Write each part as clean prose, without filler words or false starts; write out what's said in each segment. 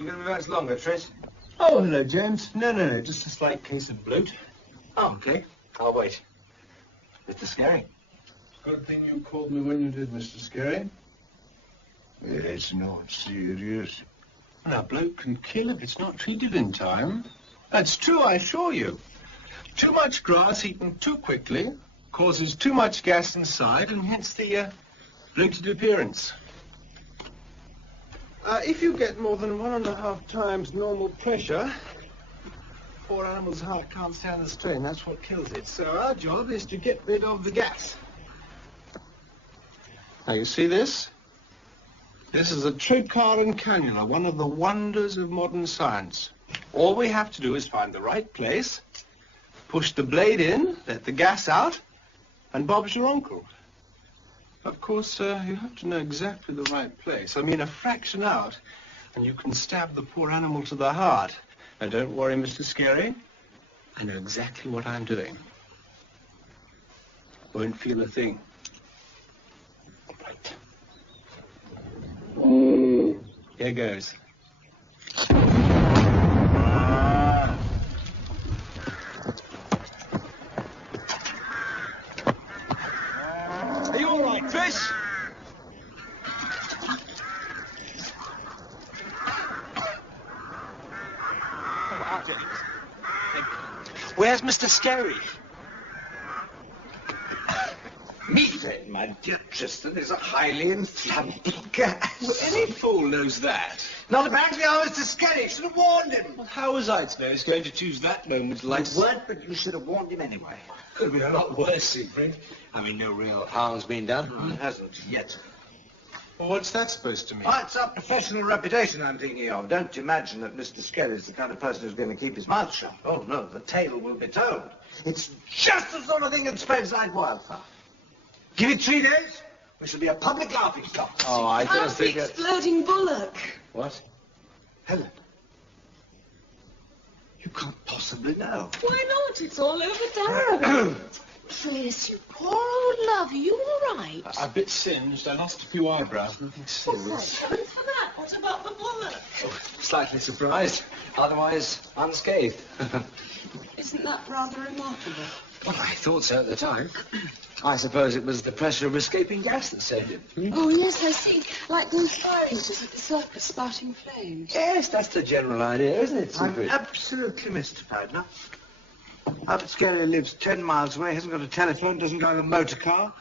You going to be much longer, Trish? Oh, hello, James. No. Just a slight case of bloat. Oh, okay. I'll wait. Mr. Scary. Good thing you called me when you did, Mr. Scary. It's not serious. Now, bloat can kill if it's not treated in time. That's true, I assure you. Too much grass eaten too quickly causes too much gas inside, and hence the bloated appearance. If you get more than 1.5 times normal pressure, poor animal's heart can't stand the strain. That's what kills it. So our job is to get rid of the gas. Now, you see this? This is a trocar cannula, one of the wonders of modern science. All we have to do is find the right place, push the blade in, let the gas out, and Bob's your uncle. Of course, you have to know exactly the right place. I mean, a fraction out, and you can stab the poor animal to the heart. Now, don't worry, Mr. Scary. I know exactly what I'm doing. Won't feel a thing. Right. Here goes. Are you all right, Trish? Where's Mr. Scary? Methane, my dear Tristan, is a highly inflammable gas. Well, any fool knows that. Not apparently I was Mr. Scary. Should have warned him. Well, how was I to know he's going to choose that moment like... You weren't, but you should have warned him anyway. Could have been a lot worse, Siegfried. I mean, no real harm's been done. It hasn't yet. Well, what's that supposed to mean? Oh, it's our professional reputation I'm thinking of. Don't imagine that Mr. Scary is the kind of person who's going to keep his mouth shut. Oh, no, the tale will be told. It's just the sort of thing that spreads like wildfire. Give it 3 days, we shall be a public laughing stock. Oh, I don't think the exploding bullock. What? Helen, you can't possibly know. Why not? It's all over Durham. Tris, you poor old love. Are you all right? A bit singed. I lost a few eyebrows. Nothing serious. Heavens for that. What about the bullock? Oh, slightly surprised. Otherwise, unscathed. Isn't that rather remarkable? Well, I thought so at the time. I suppose it was the pressure of escaping gas that saved it. Oh, yes, I see. Like those fire eaters at the circus spouting flames. Yes, that's the general idea, isn't it, I'm Siegfried? absolutely mystified now. Albert Scary lives 10 miles away, hasn't got a telephone, doesn't drive a motor car.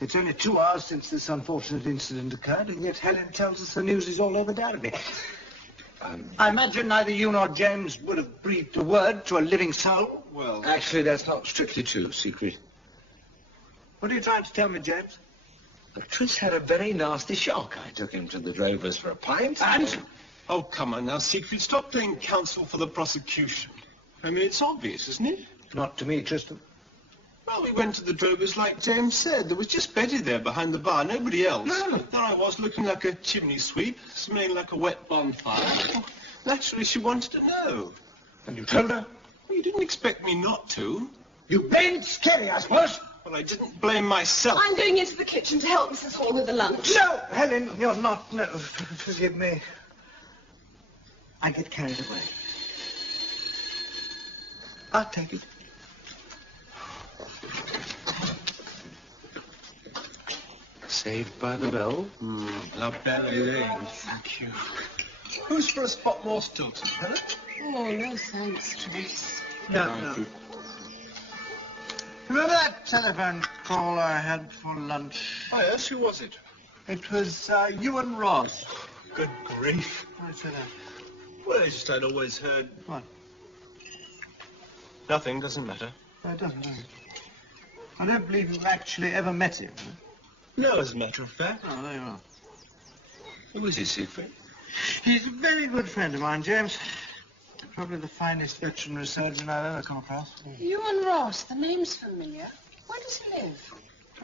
It's only 2 hours since this unfortunate incident occurred, and yet Helen tells us the news is all over Derby. I imagine neither you nor James would have breathed a word to a living soul. Well, actually, that's not strictly true, Siegfried. What are you trying to tell me, James? But Tris had a very nasty shock. I took him to the drovers for a pint. And? Oh, come on now, Siegfried. Stop playing counsel for the prosecution. I mean, it's obvious, isn't it? Not to me, Tristan. Well, we went to the drovers like James said. There was just Betty there behind the bar, nobody else. No. There I was, looking like a chimney sweep, smelling like a wet bonfire. Well, naturally, she wanted to know. And you told her? Well, you didn't expect me not to. You blamed Scary, I suppose. Well, I didn't blame myself. I'm going into the kitchen to help Mrs. Hall with the lunch. No, Helen, you're not. No, forgive me. I get carried away. I'll take it. Saved by the bell? La belle Elaine, thank you. Who's for a spot more Stilton, Helen? Oh, no thanks, Tris. No. Remember that telephone call I had for lunch? Oh, yes, who was it? It was you and Ross. Good grief. I said Well, it's just I'd always heard... What? Nothing, doesn't matter. No, it doesn't. I don't believe you've actually ever met him. No, as a matter of fact. Oh, there you are. Who is he, Siegfried? He's a very good friend of mine, James. Probably the finest veterinary surgeon I've ever come across. You and Ross, the name's familiar. Where does he live?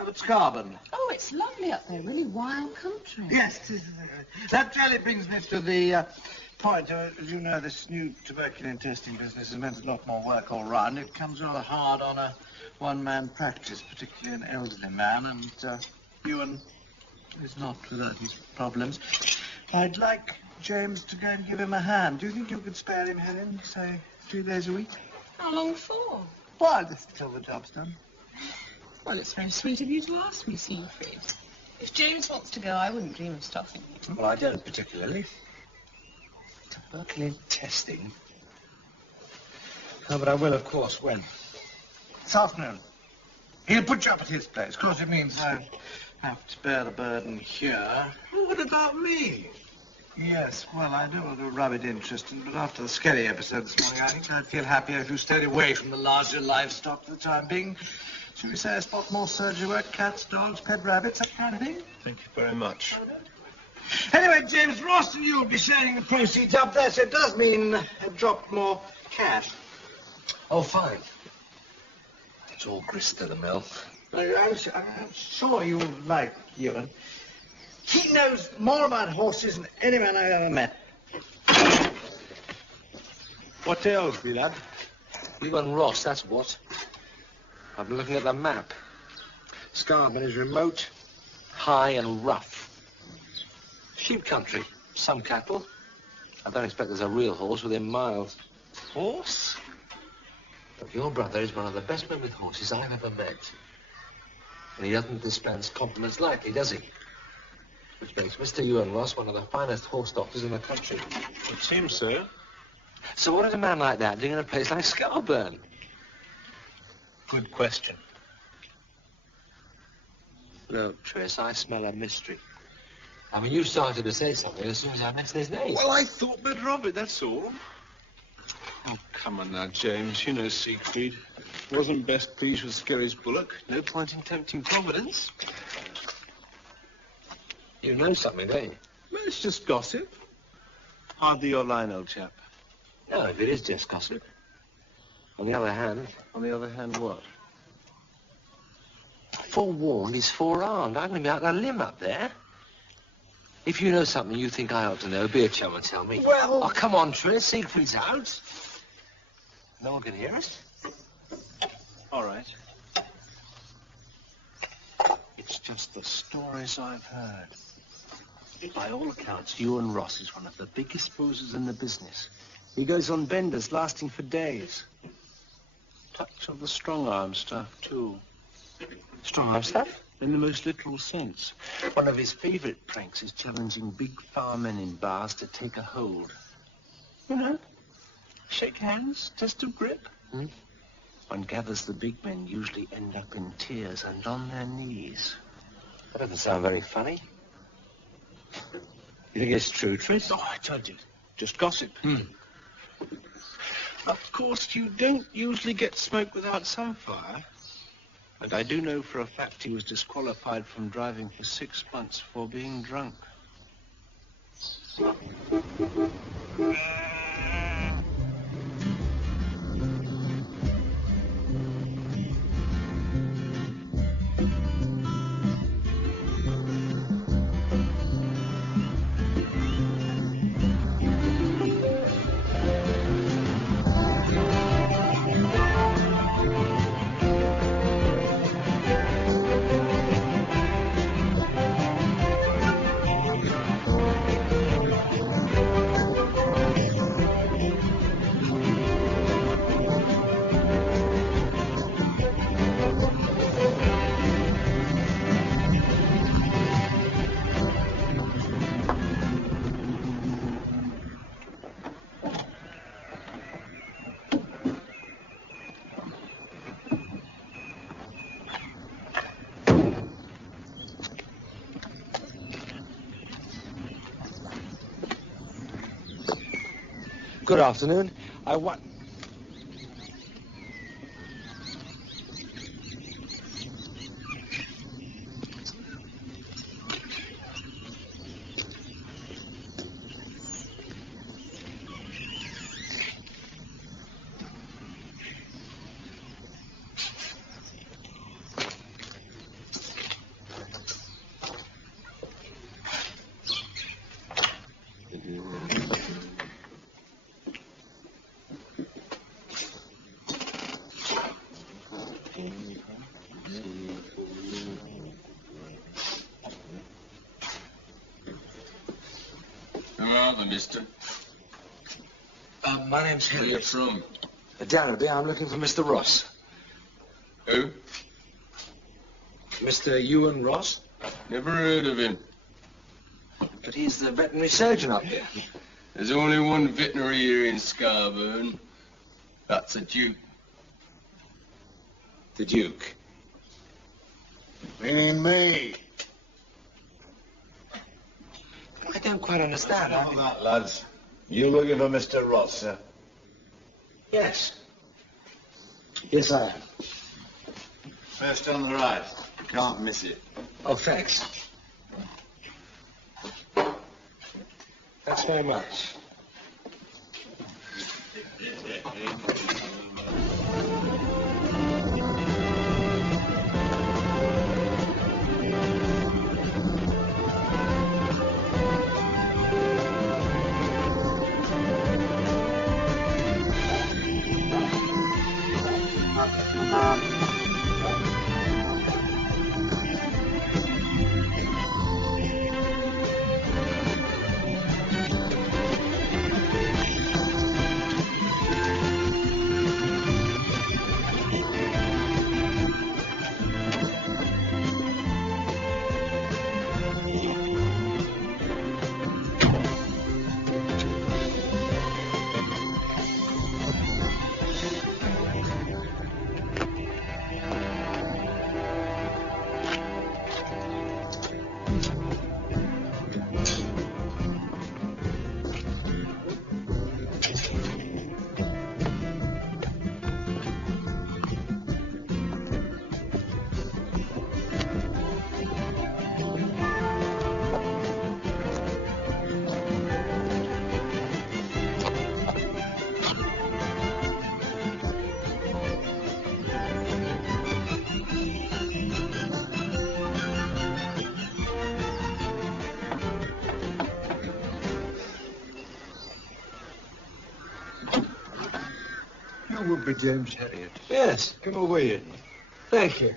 Up at Scarborough. Oh, it's lovely up there, really wild country. Yes, that really brings me to the point. As you know, this new tubercular testing business has meant a lot more work all round. It comes rather hard on a one-man practice, particularly an elderly man, and Ewan is not without his problems. I'd like James to go and give him a hand. Do you think you could spare him, Helen, say 3 days a week? How long for? Why, just until the job's done. Well, it's very sweet of you to ask me, Siegfried. If James wants to go, I wouldn't dream of stopping him. Well, I don't particularly. Tuberculin testing. Oh, but I will, of course, when? This afternoon. He'll put you up at his place. Of course, it means I have to bear the burden here. Well, what about me? Yes, well, I don't want to rub it in, Tristan, but after the scary episode this morning, I think I'd feel happier if you stayed away from the larger livestock for the time being. Should we say a spot more surgery work? Cats, dogs, pet rabbits, that kind of thing? Thank you very much. Anyway, James, Ross and you will be sharing the proceeds up there, so it does mean a drop more cash. Oh, fine. It's all grist to the mill. I'm sure you'll like Ewan. He knows more about horses than any man I've ever met. What ails me, lad? You and Ross, that's what. I've been looking at the map. Scarborough is remote, high and rough. Sheep country, some cattle. I don't expect there's a real horse within miles. Horse? But your brother is one of the best men with horses I've ever met. And he doesn't dispense compliments lightly, does he? Which makes Mr. Ewan Ross one of the finest horse doctors in the country. It seems so. So what is a man like that doing in a place like Scarborough? Good question. Look, Tris, I smell a mystery. I mean, you started to say something as soon as I mentioned his name. Well, I thought better of it, that's all. Oh, come on now, James. You know Siegfried. Wasn't best pleased with Skerry's bullock. No point in tempting Providence. You know something, don't you? Well, it's just gossip. Hardly your line, old chap. No, if it is just gossip. On the other hand, what? forewarned is forearmed. I'm going to be out on a limb up there. If you know something you think I ought to know, be a chum and tell me. Well... Oh, come on, Tris. Siegfried's out. No one can hear us. All right. It's just the stories I've heard. By all accounts, Ewan Ross is one of the biggest boozers in the business. He goes on benders lasting for days. Touch of the strong-arm stuff, too. Strong-arm stuff? In the most literal sense. One of his favorite pranks is challenging big farmen in bars to take a hold. You know, shake hands, test of grip. One gathers the big men usually end up in tears and on their knees. That doesn't sound very funny. You think it's true, Tris? Oh, I told you. Just gossip. Of course, you don't usually get smoke without some fire. And I do know for a fact he was disqualified from driving for 6 months for being drunk. Good afternoon. I want... mister? My name's Where you Elliot. from? Darrowby, I'm looking for Mr. Ross. Who? Mr. Ewan Ross? Never heard of him. But he's the veterinary surgeon up here. There's only one veterinary here in Scarborough. That's a Duke. The Duke. Meaning me. I don't quite understand. All that, lads. You're looking for Mr. Ross, sir? Yes. Yes, I am. First on the right. Can't miss it. Oh, thanks. Thanks very much. That would be James Harriet. Yes. Come away in. Thank you.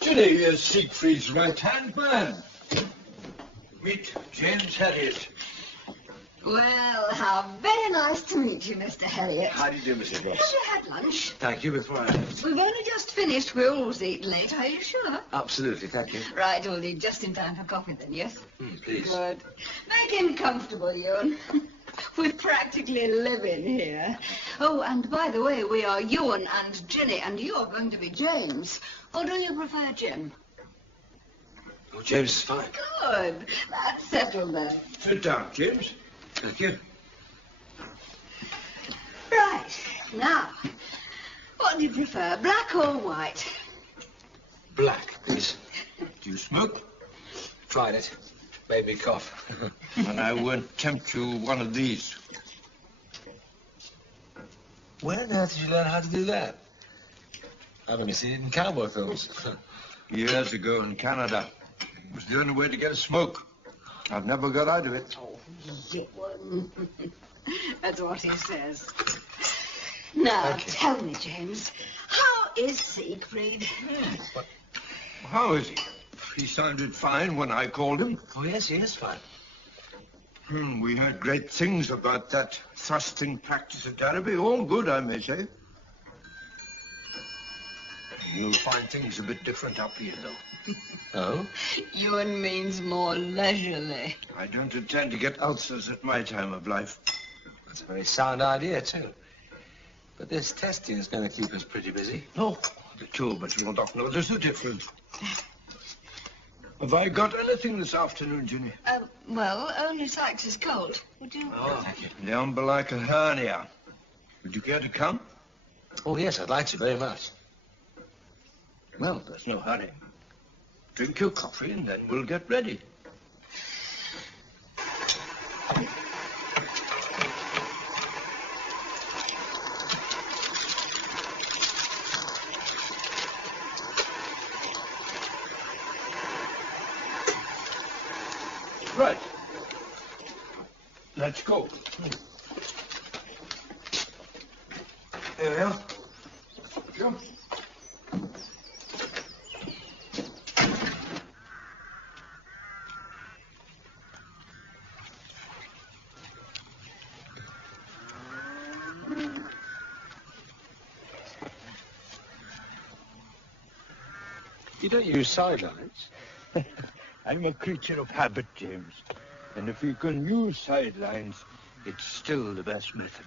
Ginny is Siegfried's right-hand man. Meet James Harriet. Well, how very nice to meet you, Mr. Elliot. How do you do, Mrs. Ross? Have you had lunch? Thank you, before I left. We've only just finished. We always eat late. Are you sure? Absolutely, thank you. Right, we'll leave just in time for coffee then, yes? Please. Good. Make him comfortable, Ewan. We practically live in here. Oh, and by the way, we are Ewan and Ginny, and you're going to be James. Or do you prefer Jim? Oh, James is fine. Good. That's settled then. Sit down, James. Thank you. Right. Now, what do you prefer, black or white? Black, please. Do you smoke? Tried it. Made me cough. And I won't tempt you one of these. When on earth did you learn how to do that? I've only seen it in cowboy films. Years ago in Canada. It was the only way to get a smoke. I've never got out of it. Ewan. That's what he says. Now, tell me, James, how is Siegfried? How is he? He sounded fine when I called him. Oh, yes, he is fine. We heard great things about that thrusting practice at Darrowby. All good, I may say. You'll find things a bit different up here, though. Oh? Ewan means more leisurely. I don't intend to get ulcers at my time of life. That's a very sound idea, too. But this testing is going to keep us pretty busy. Oh, the two, but you'll not notice the difference. Have I got anything this afternoon, Ginny? Well, only Sykes' colt. Would you? Oh, thank you. The umbilical hernia. Would you care to come? Oh, yes, I'd like to very much. Well, there's no hurry. Drink your coffee and then we'll get ready. Right. Let's go. Here we are. Sure. You don't use sidelines. I'm a creature of habit, James. And if you can use sidelines, it's still the best method.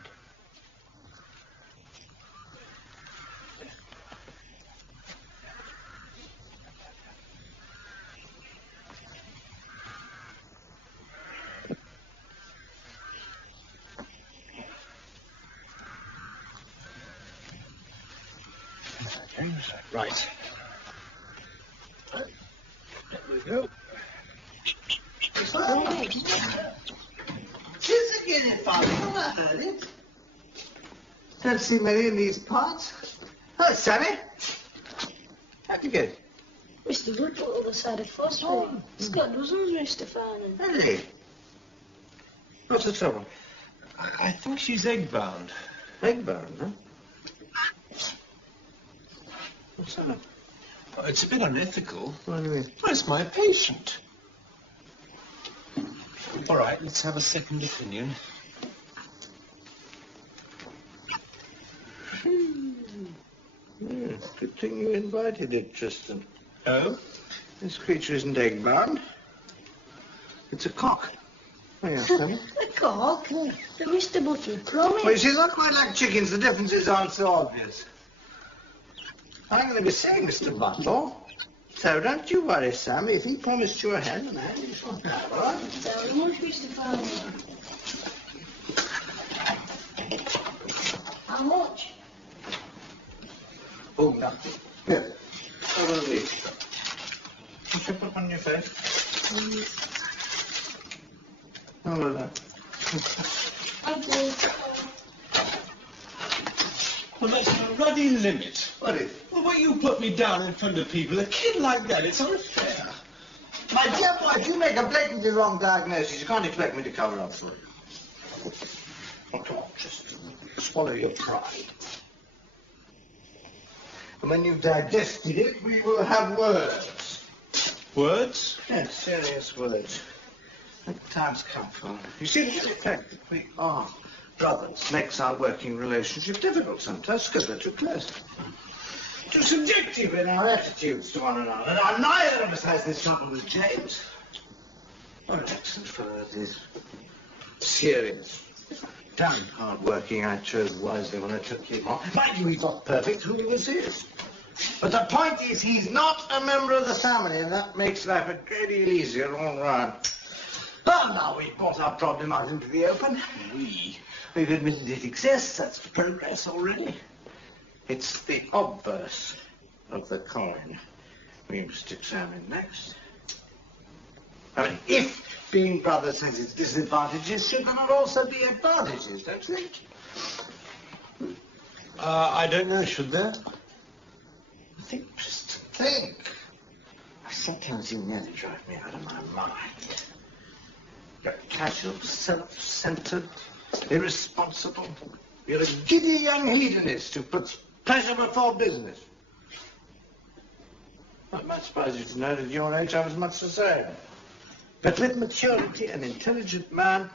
James. Right. There we go. Tis again, Father. Have I heard it? Don't see many in these parts. Oh, Sammy. How'd you get? Mr. Wood on the other side of Foss Street. Scott Douzle's Mr. Farnham. Hey. What's the trouble? I think she's egg-bound. Egg-bound, huh? What's that? Oh, it's a bit unethical. What do you mean? Where's my patient? All right, let's have a second opinion. Good thing you invited it, Tristan. Oh? This creature isn't egg-bound. It's a cock. Oh, yeah, Sammy. The cock? The Mr. Button promised. Well, you see, it's not quite like chickens. The differences aren't so obvious. I'm going to be seeing Mr. Butler. So don't you worry, Sam. If he promised you a hen, then a hen you shall have, all right? How much, Mr. Farnham? How much? Oh, nothing. Here. How about these? What's your put on your face? How about that? I do. Well, that's a ruddy limit. What is? Well, when you put me down in front of people, a kid like that, it's unfair. My dear boy, if you make a blatantly wrong diagnosis, you can't expect me to cover up for it. Oh, come on, just swallow your pride. And when you've digested it, we will have words. Words? Yes, serious words. The time's come for. You see, the fact that we are brothers makes our working relationship difficult sometimes because we're too close. Too subjective in our attitudes to one another. Now, neither of us has this trouble with James. Oh, an excellent fellow, he's serious. Damn hard-working. I chose wisely when I took him on. Mind you, he's not perfect. Who was his? But the point is, he's not a member of the family, and that makes life a great deal easier all round. Well, now we've brought our problem out into the open. We've admitted it exists. That's progress already. It's the obverse of the coin we must examine next. I mean, if being brothers has its disadvantages, should there not also be advantages, don't you think? I don't know, should there? Think, just think. Sometimes you nearly drive me out of my mind. You're casual, self-centered, irresponsible. You're a giddy young hedonist who puts pleasure before business. I'm not surprised you to know that at your age I was much the same. But with maturity, an intelligent man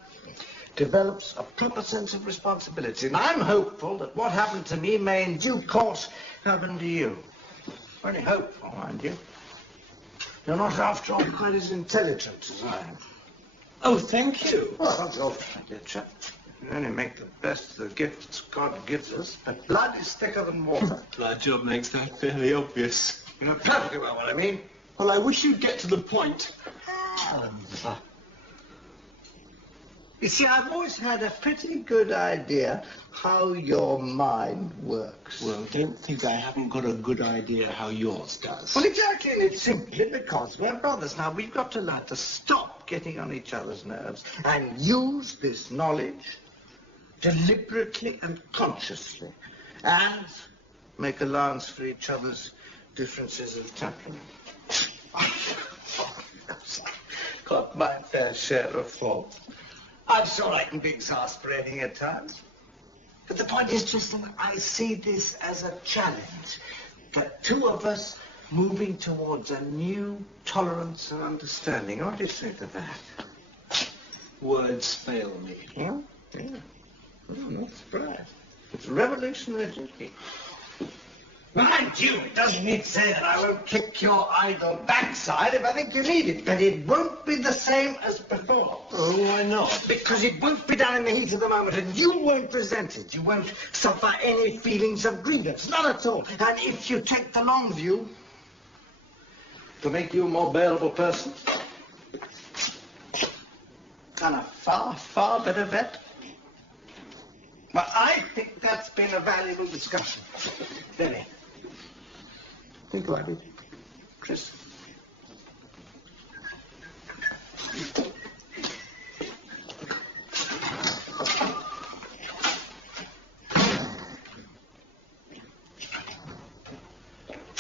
develops a proper sense of responsibility. And I'm hopeful that what happened to me may in due course happen to you. Very hopeful, mind you. You're not, after all, quite as intelligent as I am. Oh, thank you. Well, that's all, my dear chap. You only make the best of the gifts God gives us, but blood is thicker than water. My job makes that fairly obvious. You know perfectly well what I mean. Well, I wish you'd get to the point. You see, I've always had a pretty good idea how your mind works. Well, don't think I haven't got a good idea how yours does. Well, exactly, and it's simply because we're brothers. Now, we've got to learn to stop getting on each other's nerves and use this knowledge deliberately and consciously and make allowance for each other's differences of temperament. Got my fair share of faults. I'm sure I can be exasperating at times. But the point is, Tristan, I see this as a challenge. The two of us moving towards a new tolerance and understanding. What do you say to that? Words fail me. Yeah? Yeah. I'm not surprised. It's revolutionary thinking. Mind you, it doesn't need to say that I won't kick your idle backside if I think you need it, but it won't be the same as before. Oh, why not? Because it won't be done in the heat of the moment, and you won't resent it. You won't suffer any feelings of grievance, not at all. And if you take the long view, to make you a more bearable person, and a far, far better vet. But I think that's been a valuable discussion. Denny. Think about it. Chris.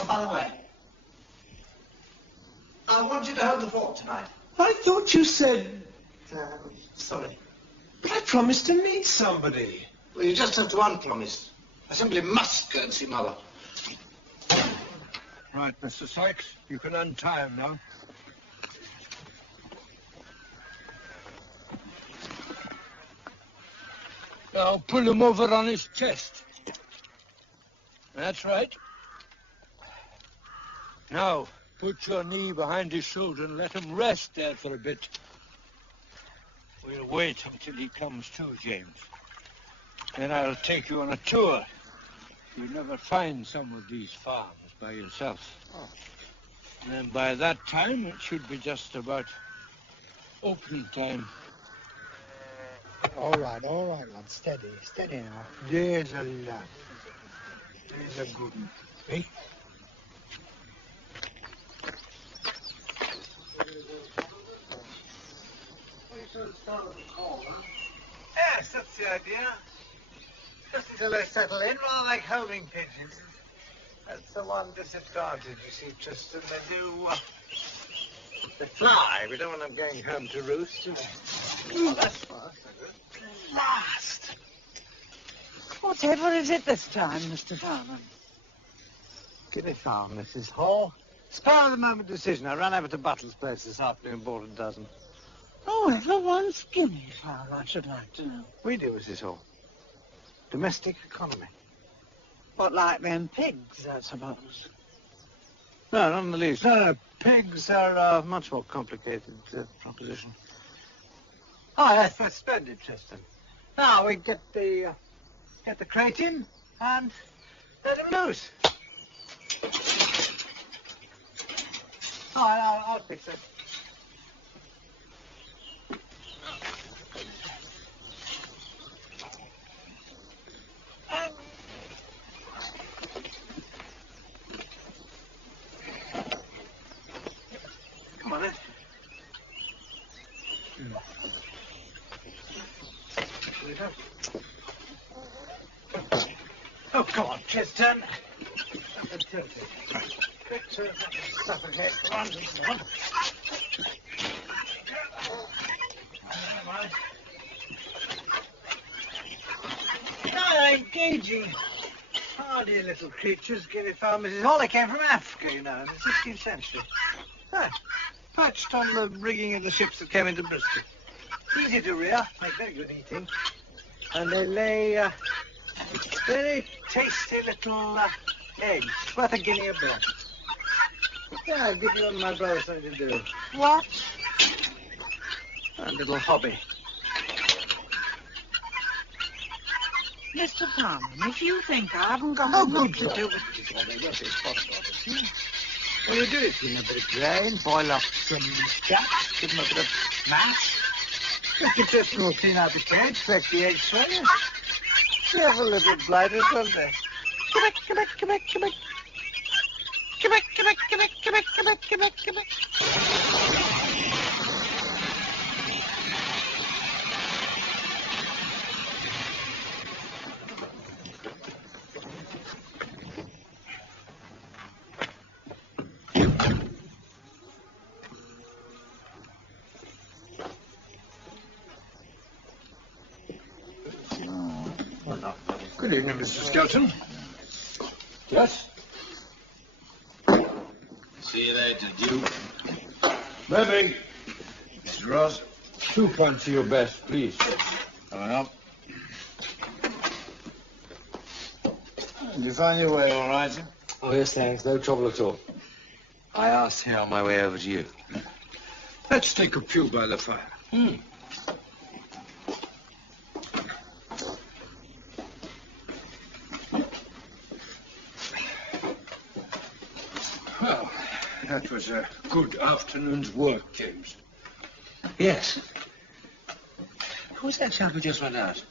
Oh, by the way, I want you to hold the fort tonight. I thought you said... Sorry. But I promised to meet somebody. Well, you just have to unpromise. I simply must go and see Mother. Right, Mr. Sykes, you can untie him now. Now pull him over on his chest. That's right. Now, put your knee behind his shoulder and let him rest there for a bit. We'll wait until he comes to, James. Then I'll take you on a tour. You'll never find some of these farms by yourself. And then by that time, it should be just about open time. All right, lad. Steady now. There's a lad. There's a good one. Eh? Yes, that's the idea. Just until they settle in, rather like homing pigeons. That's the one disadvantage, you see, Tristan. They fly. We don't want them going home to roost, do we? Oh, that's fast. Last. Whatever is it this time, Mr. Farmer? Guinea fowl, Mrs. Hall. Spur of the moment decision. I ran over to Buttle's place this afternoon and bought a dozen. Oh, ever once guinea fowl, I should like to know. We do, Mrs. Hall. Domestic economy. What, like them pigs, I suppose? No, not in the least. No, pigs are a much more complicated proposition. Oh, that's splendid, Tristan. Now we get the crate in and let him loose. Oh, I'll fix it. Come on, then. Oh, come on, Tristan. Quick to suffocate. Come on. No, they're engaging. Hardy little creatures, guinea fowl, Mrs. Hall. They came from Africa, you know, in the 16th century. Perched on the rigging of the ships that came into Bristol. Easy to rear, make very good eating. And they lay very tasty little eggs, worth a guinea a bird. Yeah, I'll give you and my brother something to do. What? A little hobby. Mr. Farmer, if you think I haven't got enough to do with it. Well, you do it in a bit of grain, boil up some chaps, give them a bit of mash. Mr. Tristan will clean out the cage, collect the eggs for you. Careful little blighters, won't they? Come back. Good evening, Mr. Skelton. Yes? See you later, Duke. Baby. Mr. Ross. 2 pints of your best, please. Coming up. Did you find your way all right, sir? Oh, yes, thanks. No trouble at all. I asked here on my way over to you. Let's take a pew by the fire. Well, that was a good afternoon's work, James. Yes. Who's that chap who just went out?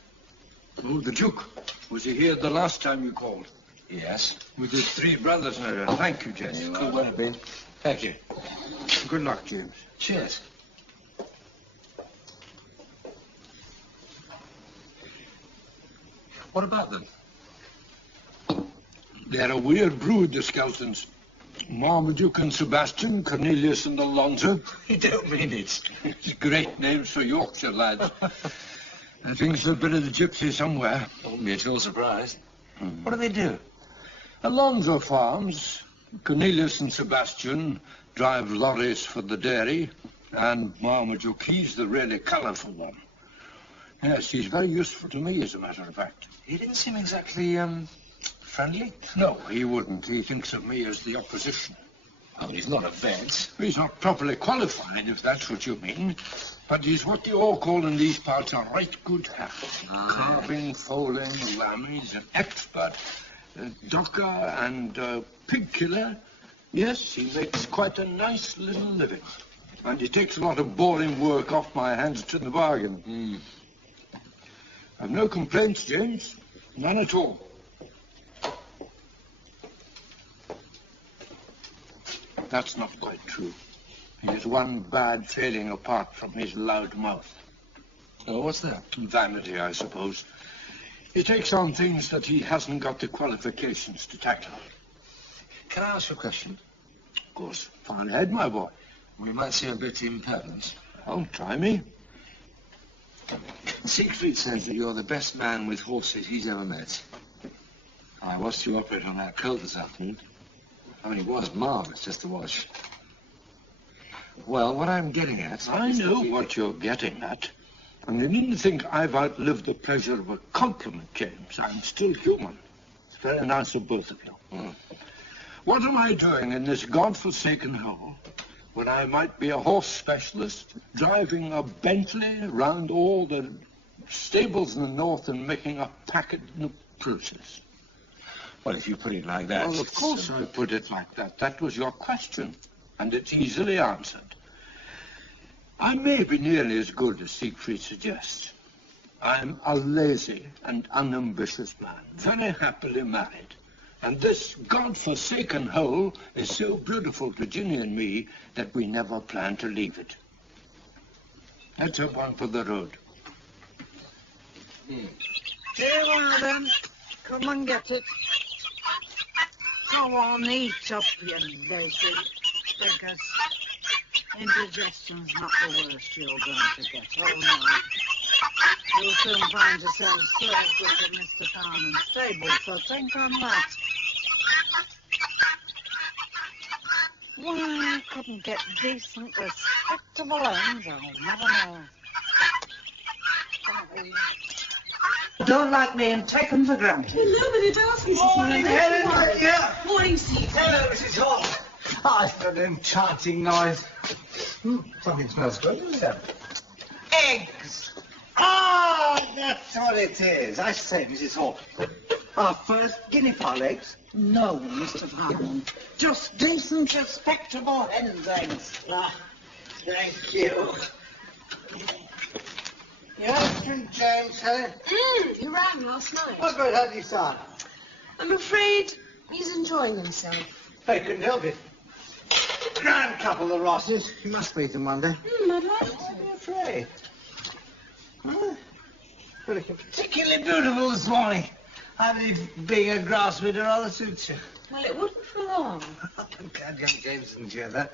Oh, the Duke. Was he here the last time you called? Yes. With his 3 brothers and everything. Thank you, James. Could well have been. Thank you. Good luck, James. Cheers. What about them? They're a weird brood, the Skeltons. Marmaduke and Sebastian, Cornelius and Alonso. You don't mean it. It's great names for Yorkshire lads. I think there's a bit of the gypsy somewhere. Won't be at all surprised. What do they do? Alonso farms. Cornelius and Sebastian drive lorries for the dairy. And Marmaduke, he's the really colourful one. Yes, he's very useful to me, as a matter of fact. He didn't seem exactly, friendly. No, he wouldn't. He thinks of me as the opposition. Oh, he's not a vet. He's not properly qualified, if that's what you mean. But he's what you all call in these parts a right good hand. Carving, fowling, lamb. He's an expert. Docker and pig killer. Yes, he makes quite a nice little living. And he takes a lot of boring work off my hands to the bargain. I've no complaints, James. None at all. That's not quite true. He has one bad failing apart from his loud mouth. Oh, what's that? Vanity, I suppose. He takes on things that he hasn't got the qualifications to tackle. Can I ask you a question? Of course. Fine ahead, my boy. We might seem a bit impertinent. Oh, try me. Siegfried says that you're the best man with horses he's ever met. I watched you operate on that colt this afternoon. I mean, it was marvellous just to watch. Well, what I'm getting at... I know what you're getting at. And you needn't think I've outlived the pleasure of a compliment, James. I'm still human. It's very nice of both of you. What am I doing in this godforsaken hole when I might be a horse specialist, driving a Bentley round all the stables in the north and making a packet in the process? Well, if you put it like that... Well, of course I put it like that. That was your question, and it's easily answered. I may be nearly as good as Siegfried suggests. I'm a lazy and unambitious man, very happily married. And this godforsaken hole is so beautiful to Ginny and me that we never plan to leave it. Let's have one for the road. Here we are then. Come and get it. Go on, eat up, you lazy beggars. Indigestion's not the worst you're going to get. Oh, no. You'll soon find yourself served with at Mr. Farnham's stable, so think on that. Why I couldn't get decent, respectable ends, I'll never know. Don't like being taken for granted. Nobody does, Mrs. Morning, Helen. Yeah. Morning, Steve. Hello, Mrs. Hall. Oh, it's got an enchanting noise. Something smells good, isn't it? Eggs. Ah, that's what it is. I say, Mrs. Hall, our first guinea fowl eggs? No, Mr. Farnham. Just decent, respectable hen's eggs. Ah, thank you. You have drink, James, Helen? He ran last night. What good have you, son? I'm afraid he's enjoying himself. I couldn't help it. Grand couple, the Rosses. You must meet them one day. I'd like to. I'm afraid. Huh? Well, looking particularly beautiful this morning. I believe being a grass widow rather suits you. Well, it wouldn't for long. I'm glad young James didn't hear that.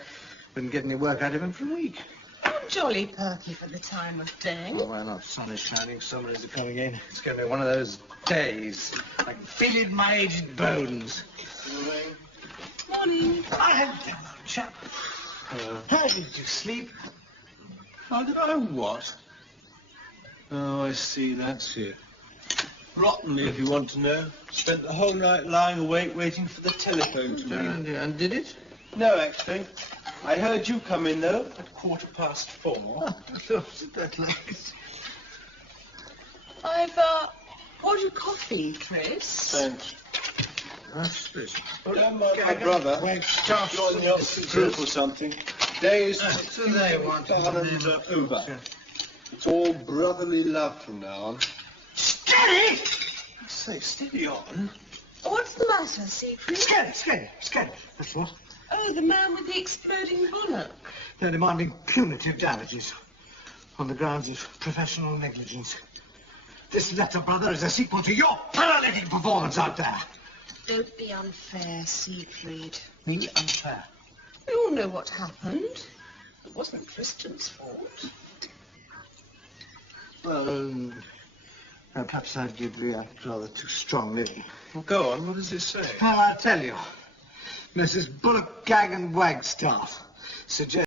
Wouldn't get any work out of him for a week. I'm jolly perky for the time of day. Oh, why not? Sun is shining, summer is coming in. It's going to be one of those days. I can feel it in my aged bones. Morning. Hello, chap. How did you sleep? How did I what? Oh, I see. That's it. Rottenly, if you want to know. Spent the whole night lying awake waiting for the telephone to ring. And did it? No, actually. I heard you come in, though, at 4:15. Oh, I thought it was that late. I've bought you coffee, Chris. Thanks. That's it. Don't mind my brother. Join the Oxford group or something. Days So they want over. It's all brotherly love from now on. Steady! I say, steady on. What's the matter, Siegfried? Steady. That's what. Oh, the man with the exploding bonnet. They're demanding punitive damages on the grounds of professional negligence. This letter, brother, is a sequel to your paralytic performance out there. Don't be unfair, Siegfried. Me unfair? We all know what happened. It wasn't Christian's fault. Well, perhaps I did react rather too strongly. Well, go on. What does it say? Well, I'll tell you. Mrs. Bullock, Gag and Wagstaff suggest